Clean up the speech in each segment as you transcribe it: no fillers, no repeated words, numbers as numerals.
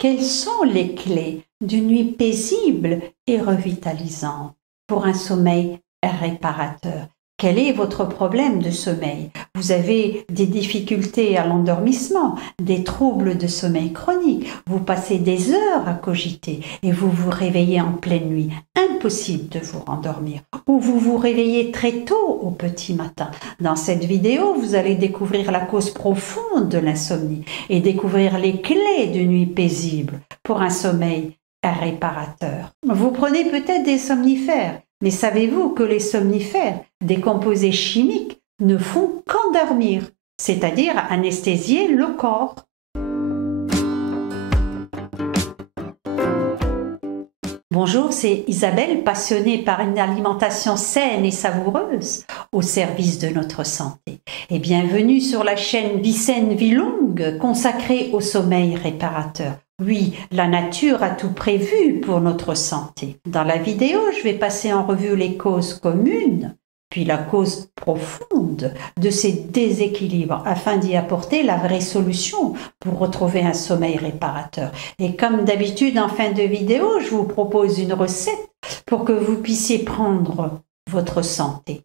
Quelles sont les clés d'une nuit paisible et revitalisante pour un sommeil réparateur? Quel est votre problème de sommeil? Vous avez des difficultés à l'endormissement, des troubles de sommeil chronique, vous passez des heures à cogiter et vous vous réveillez en pleine nuit. Impossible de vous rendormir. Ou vous vous réveillez très tôt au petit matin. Dans cette vidéo, vous allez découvrir la cause profonde de l'insomnie et découvrir les clés d'une nuit paisible pour un sommeil réparateur. Vous prenez peut-être des somnifères, mais savez-vous que les somnifères, des composés chimiques, ne font qu'endormir, c'est-à-dire anesthésier le corps? Bonjour, c'est Isabelle, passionnée par une alimentation saine et savoureuse au service de notre santé. Et bienvenue sur la chaîne Vie saine, vie longue, consacrée au sommeil réparateur. Oui, la nature a tout prévu pour notre santé. Dans la vidéo, je vais passer en revue les causes communes, puis la cause profonde de ces déséquilibres afin d'y apporter la vraie solution pour retrouver un sommeil réparateur. Et comme d'habitude, en fin de vidéo, je vous propose une recette pour que vous puissiez prendre votre santé.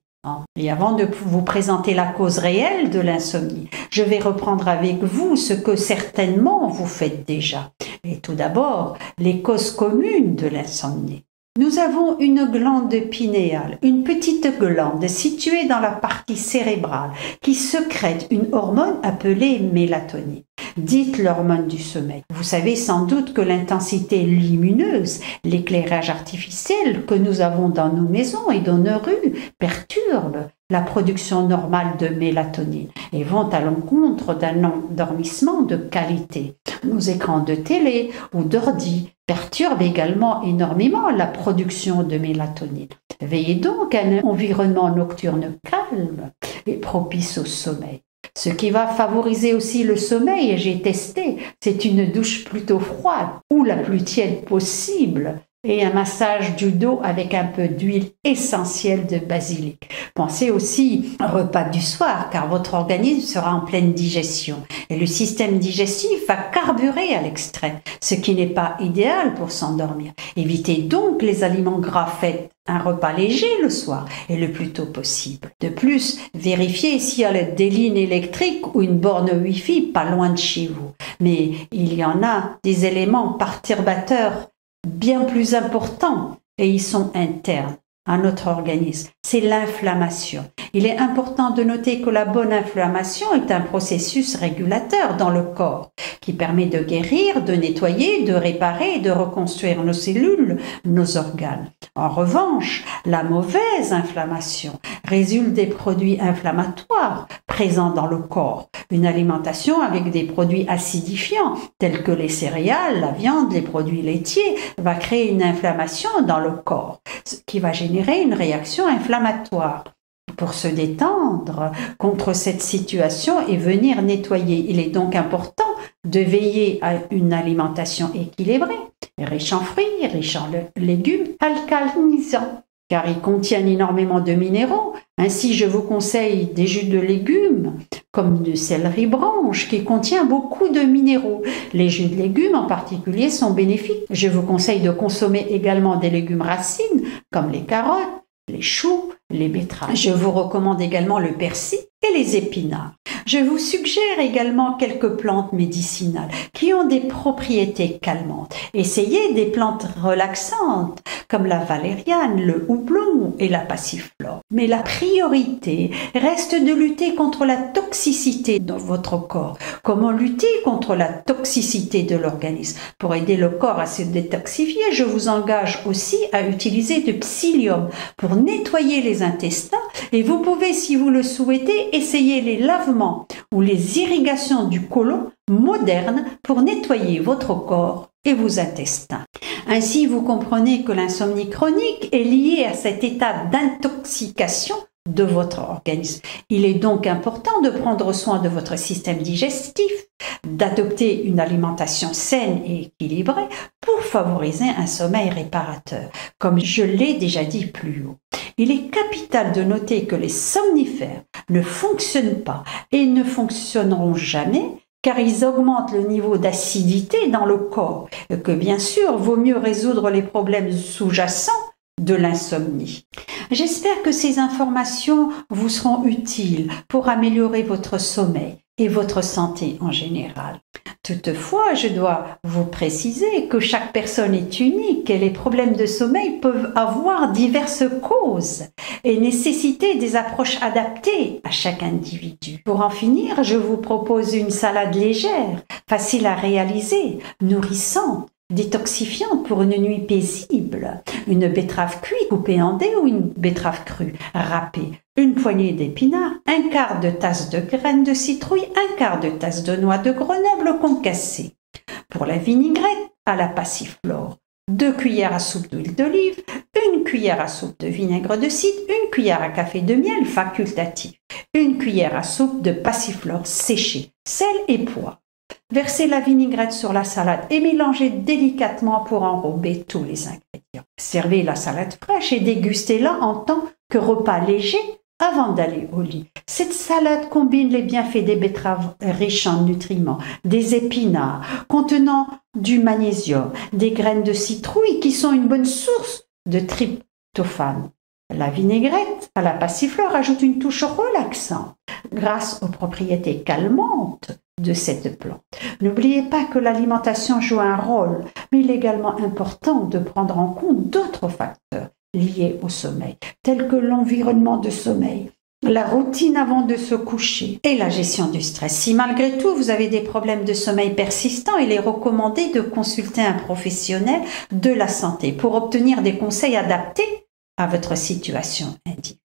Et avant de vous présenter la cause réelle de l'insomnie, je vais reprendre avec vous ce que certainement vous faites déjà. Et tout d'abord, les causes communes de l'insomnie. Nous avons une glande pinéale, une petite glande située dans la partie cérébrale qui sécrète une hormone appelée mélatonine, dite l'hormone du sommeil. Vous savez sans doute que l'intensité lumineuse, l'éclairage artificiel que nous avons dans nos maisons et dans nos rues perturbe la production normale de mélatonine et vont à l'encontre d'un endormissement de qualité. Nos écrans de télé ou d'ordi perturbent également énormément la production de mélatonine. Veillez donc à un environnement nocturne calme et propice au sommeil. Ce qui va favoriser aussi le sommeil, et j'ai testé, c'est une douche plutôt froide ou la plus tiède possible et un massage du dos avec un peu d'huile essentielle de basilic. Pensez aussi au repas du soir car votre organisme sera en pleine digestion et le système digestif va carburer à l'extrême, ce qui n'est pas idéal pour s'endormir. Évitez donc les aliments gras, faites un repas léger le soir et le plus tôt possible. De plus, vérifiez s'il y a des lignes électriques ou une borne Wi-Fi pas loin de chez vous. Mais il y en a des éléments perturbateurs bien plus importants et ils sont internes à notre organisme. C'est l'inflammation. Il est important de noter que la bonne inflammation est un processus régulateur dans le corps qui permet de guérir, de nettoyer, de réparer et de reconstruire nos cellules, nos organes. En revanche, la mauvaise inflammation résulte des produits inflammatoires présents dans le corps. Une alimentation avec des produits acidifiants tels que les céréales, la viande, les produits laitiers va créer une inflammation dans le corps, ce qui va générer une réaction inflammatoire. Pour se détendre contre cette situation et venir nettoyer, il est donc important de veiller à une alimentation équilibrée, riche en fruits, riche en légumes, alcalinisants, car ils contiennent énormément de minéraux. Ainsi, je vous conseille des jus de légumes, comme de céleri branche, qui contient beaucoup de minéraux. Les jus de légumes en particulier sont bénéfiques. Je vous conseille de consommer également des légumes racines, comme les carottes, les choux, les betteraves. Je vous recommande également le persil et les épinards. Je vous suggère également quelques plantes médicinales qui ont des propriétés calmantes. Essayez des plantes relaxantes comme la valériane, le houblon et la passiflore. Mais la priorité reste de lutter contre la toxicité dans votre corps. Comment lutter contre la toxicité de l'organisme? Pour aider le corps à se détoxifier, je vous engage aussi à utiliser du psyllium pour nettoyer les intestins et vous pouvez, si vous le souhaitez, essayer les lavements ou les irrigations du côlon modernes pour nettoyer votre corps et vos intestins. Ainsi, vous comprenez que l'insomnie chronique est liée à cet état d'intoxication de votre organisme. Il est donc important de prendre soin de votre système digestif, d'adopter une alimentation saine et équilibrée pour favoriser un sommeil réparateur, comme je l'ai déjà dit plus haut. Il est capital de noter que les somnifères ne fonctionnent pas et ne fonctionneront jamais car ils augmentent le niveau d'acidité dans le corps et que bien sûr, vaut mieux résoudre les problèmes sous-jacents de l'insomnie. J'espère que ces informations vous seront utiles pour améliorer votre sommeil et votre santé en général. Toutefois, je dois vous préciser que chaque personne est unique et les problèmes de sommeil peuvent avoir diverses causes et nécessiter des approches adaptées à chaque individu. Pour en finir, je vous propose une salade légère, facile à réaliser, nourrissante, détoxifiante pour une nuit paisible, une betterave cuite coupée en dés ou une betterave crue râpée, une poignée d'épinards, un quart de tasse de graines de citrouille, un quart de tasse de noix de Grenoble concassées. Pour la vinaigrette à la passiflore, 2 cuillères à soupe d'huile d'olive, 1 cuillère à soupe de vinaigre de cidre, 1 cuillère à café de miel facultatif, 1 cuillère à soupe de passiflore séchée, sel et poivre. Versez la vinaigrette sur la salade et mélangez délicatement pour enrober tous les ingrédients. Servez la salade fraîche et dégustez-la en tant que repas léger avant d'aller au lit. Cette salade combine les bienfaits des betteraves riches en nutriments, des épinards contenant du magnésium, des graines de citrouille qui sont une bonne source de tryptophane. La vinaigrette à la passiflore ajoute une touche relaxante grâce aux propriétés calmantes de cette plante. N'oubliez pas que l'alimentation joue un rôle, mais il est également important de prendre en compte d'autres facteurs liés au sommeil, tels que l'environnement de sommeil, la routine avant de se coucher et la gestion du stress. Si malgré tout vous avez des problèmes de sommeil persistants, il est recommandé de consulter un professionnel de la santé pour obtenir des conseils adaptés à votre situation individuelle.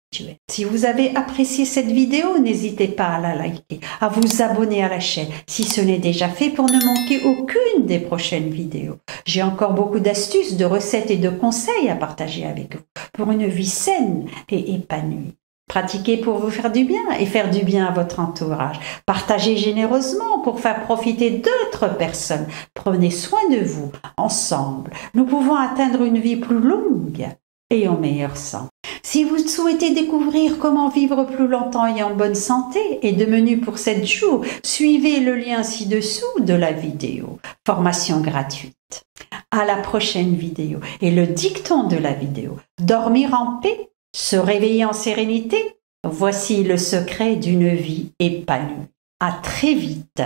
Si vous avez apprécié cette vidéo, n'hésitez pas à la liker, à vous abonner à la chaîne si ce n'est déjà fait pour ne manquer aucune des prochaines vidéos. J'ai encore beaucoup d'astuces, de recettes et de conseils à partager avec vous pour une vie saine et épanouie. Pratiquez pour vous faire du bien et faire du bien à votre entourage. Partagez généreusement pour faire profiter d'autres personnes. Prenez soin de vous. Ensemble, nous pouvons atteindre une vie plus longue et en meilleure santé. Si vous souhaitez découvrir comment vivre plus longtemps et en bonne santé et de menus pour 7 jours, suivez le lien ci-dessous de la vidéo. Formation gratuite. À la prochaine vidéo. Et le dicton de la vidéo. Dormir en paix, se réveiller en sérénité. Voici le secret d'une vie épanouie. À très vite.